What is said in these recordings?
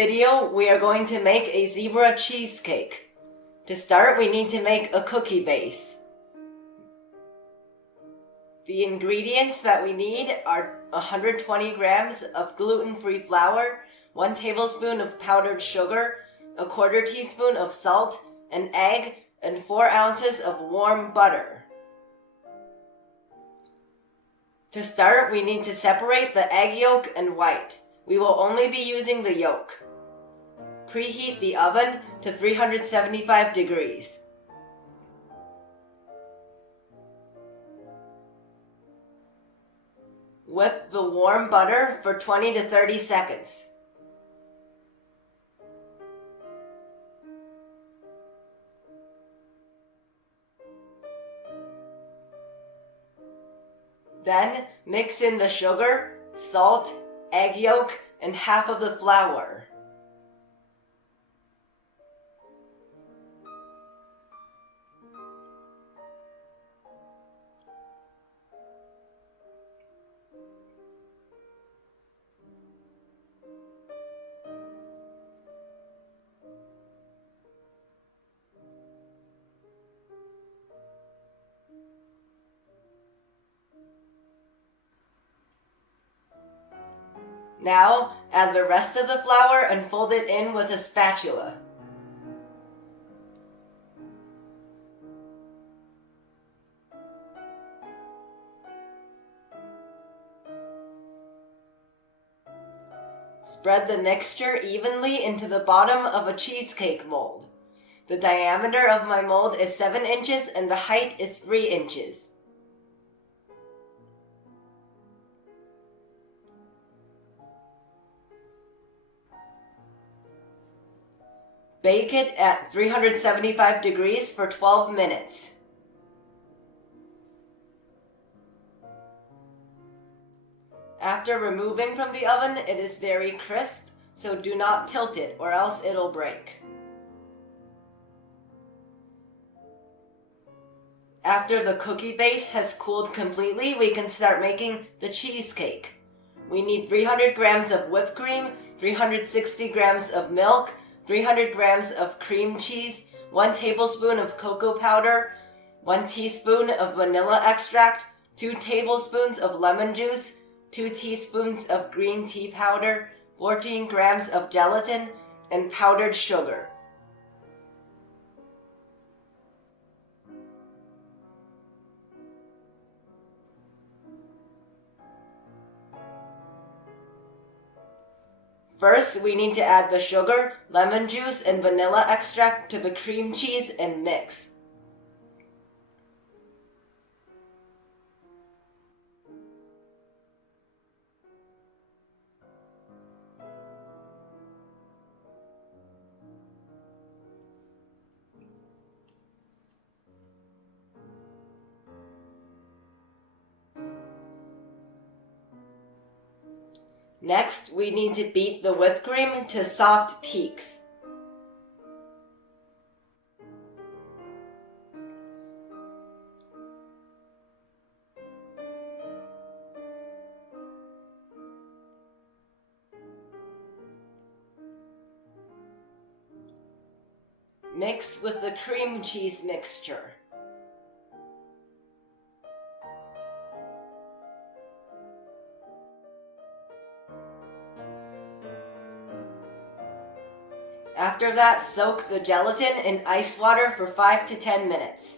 video, we are going to make a zebra cheesecake. To start, we need to make a cookie base. The ingredients that we need are 120 grams of gluten-free flour, 1 tablespoon of powdered sugar, a 1/4 teaspoon of salt, an egg, and 4 ounces of warm butter. To start, we need to separate the egg yolk and white. We will only be using the yolk. Preheat the oven to 375 degrees. Whip the warm butter for 20 to 30 seconds. Then mix in the sugar, salt, egg yolk, and half of the flour. Now, add the rest of the flour and fold it in with a spatula. Spread the mixture evenly into the bottom of a cheesecake mold. The diameter of my mold is 7 inches and the height is 3 inches. Bake it at 375 degrees for 12 minutes. After removing from the oven, it is very crisp, so do not tilt it or else it'll break. After the cookie base has cooled completely, we can start making the cheesecake. We need 300 grams of whipped cream, 360 grams of milk, 300 grams of cream cheese, 1 tablespoon of cocoa powder, 1 teaspoon of vanilla extract, 2 tablespoons of lemon juice, 2 teaspoons of green tea powder, 14 grams of gelatin, and powdered sugar. First, we need to add the sugar, lemon juice, and vanilla extract to the cream cheese and mix. Next, we need to beat the whipped cream to soft peaks. Mix with the cream cheese mixture. After that, soak the gelatin in ice water for 5 to 10 minutes.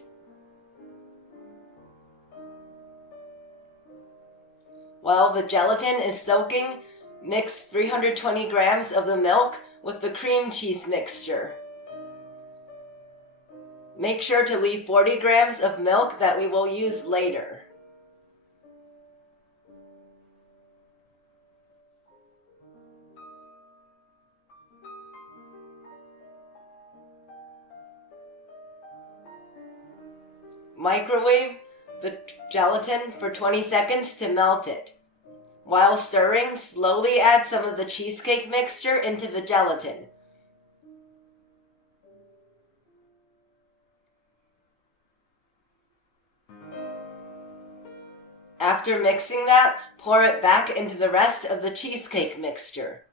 While the gelatin is soaking, mix 320 grams of the milk with the cream cheese mixture. Make sure to leave 40 grams of milk that we will use later. Microwave the gelatin for 20 seconds to melt it. While stirring, slowly add some of the cheesecake mixture into the gelatin. After mixing that, pour it back into the rest of the cheesecake mixture.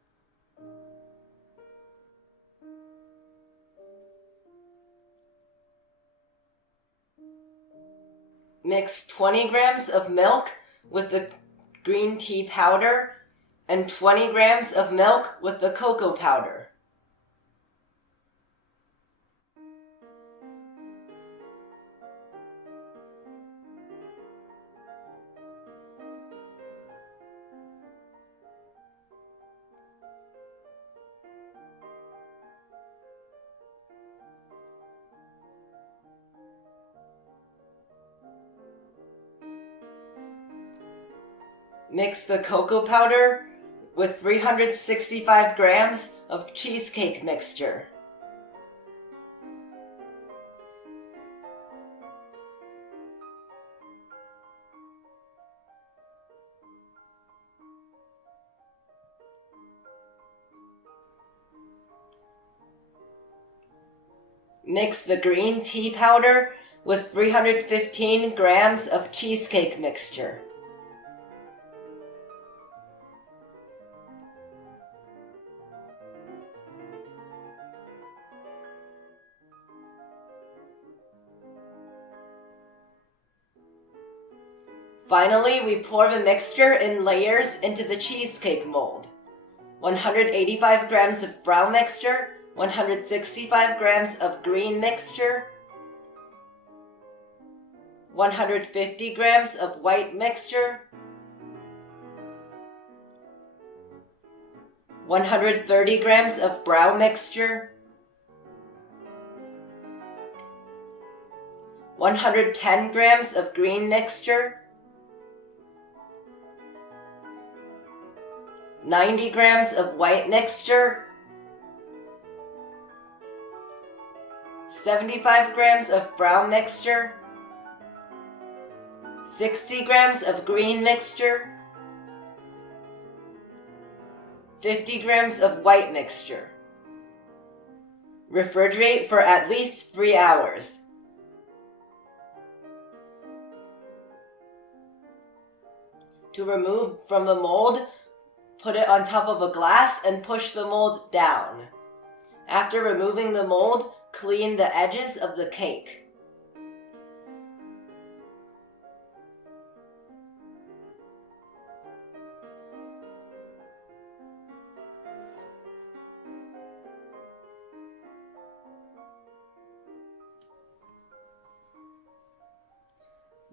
Mix 20 grams of milk with the green tea powder and 20 grams of milk with the cocoa powder. Mix the cocoa powder with 365 grams of cheesecake mixture. Mix the green tea powder with 315 grams of cheesecake mixture. Finally, we pour the mixture in layers into the cheesecake mold. 185 grams of brown mixture, 165 grams of green mixture, 150 grams of white mixture, 130 grams of brown mixture, 110 grams of green mixture, 90 grams of white mixture, 75 grams of brown mixture, 60 grams of green mixture, 50 grams of white mixture. Refrigerate for at least 3 hours. To remove from the mold, put it on top of a glass and push the mold down. After removing the mold, clean the edges of the cake.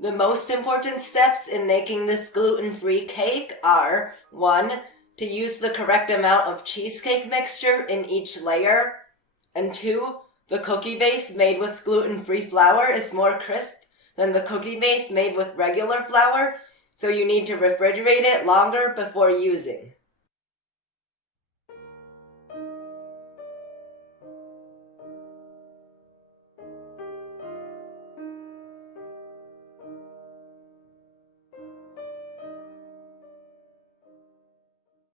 The most important steps in making this gluten-free cake are 1. To use the correct amount of cheesecake mixture in each layer, and 2. The cookie base made with gluten-free flour is more crisp than the cookie base made with regular flour, so you need to refrigerate it longer before using.